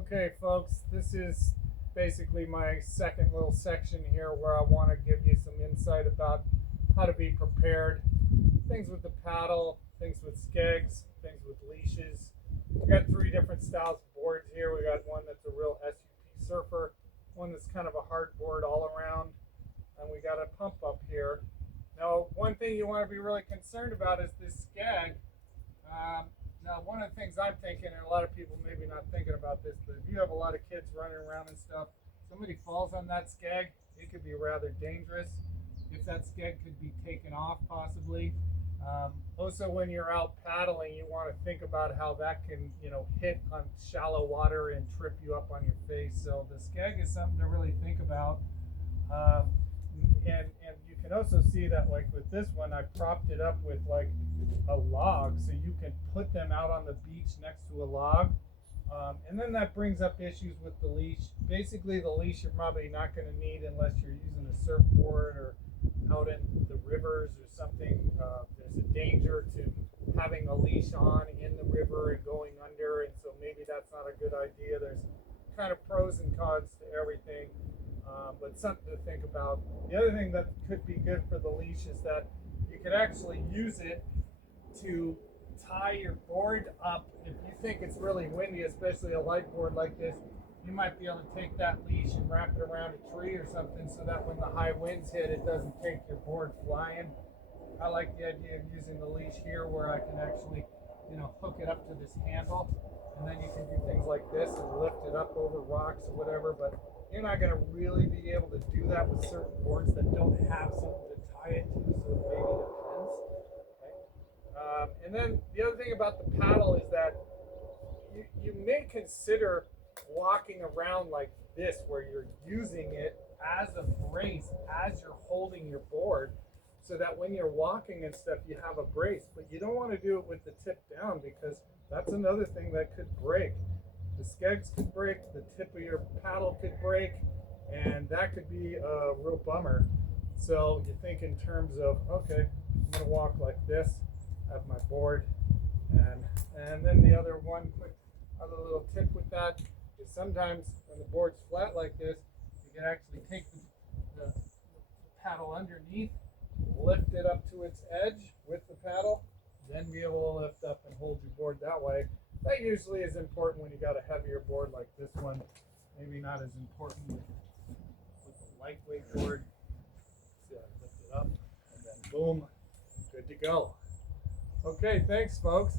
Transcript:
Okay, folks, this is basically my second little section here where I want to give you some insight about how to be prepared. Things with the paddle, things with skegs, things with leashes. We got three different styles of boards here. We got one that's a real SUP surfer, one that's kind of a hard board all around, and we got a pump up here. Now, one thing you want to be really concerned about is this skeg. Now, one of the things I'm thinking, and a lot of people maybe not thinking about this, but if you have a lot of kids running around and stuff, somebody falls on that skeg, it could be rather dangerous. If that skeg could be taken off, possibly. Also, when you're out paddling, you want to think about how that can, hit on shallow water and trip you up on your face. So the skeg is something to really think about. Um, and you can also see that, like with this one, I propped it up with like a log, so you can put them out on the beach next to a log. And then that brings up issues with the leash. Basically, the leash you're probably not going to need unless you're using a surfboard or out in the rivers or something. There's a danger to having a leash on in the river and going under, and so maybe that's not a good idea. There's kind of pros and cons to everything, but something to think about. The other thing that could be good for the leash is that you could actually use it to tie your board up. If you think it's really windy, especially a light board like this, you might be able to take that leash and wrap it around a tree or something so that when the high winds hit, it doesn't take your board flying. I like the idea of using the leash here where I can actually, hook it up to this handle, and then you can do things like this and lift it up over rocks or whatever, but you're not going to really be able to do that with certain boards that don't have something to tie it to, so it maybe depends. And then the other thing about the paddle is that you may consider walking around like this, where you're using it as a brace as you're holding your board, so that when you're walking and stuff, you have a brace. But you don't want to do it with the tip down, because that's another thing that could break. The skegs could break, the tip of your paddle could break, and that could be a real bummer. So you think in terms of, okay, I'm going to walk like this, have my board, and then the other other little tip with that is sometimes when the board's flat like this, you can actually take the paddle underneath, lift it up to its edge with the paddle, then be able to lift up and hold your board that way. That usually is important when you got a heavier board like this one. Maybe not as important with a lightweight board. So lift it up, and then boom, good to go. Okay, thanks, folks.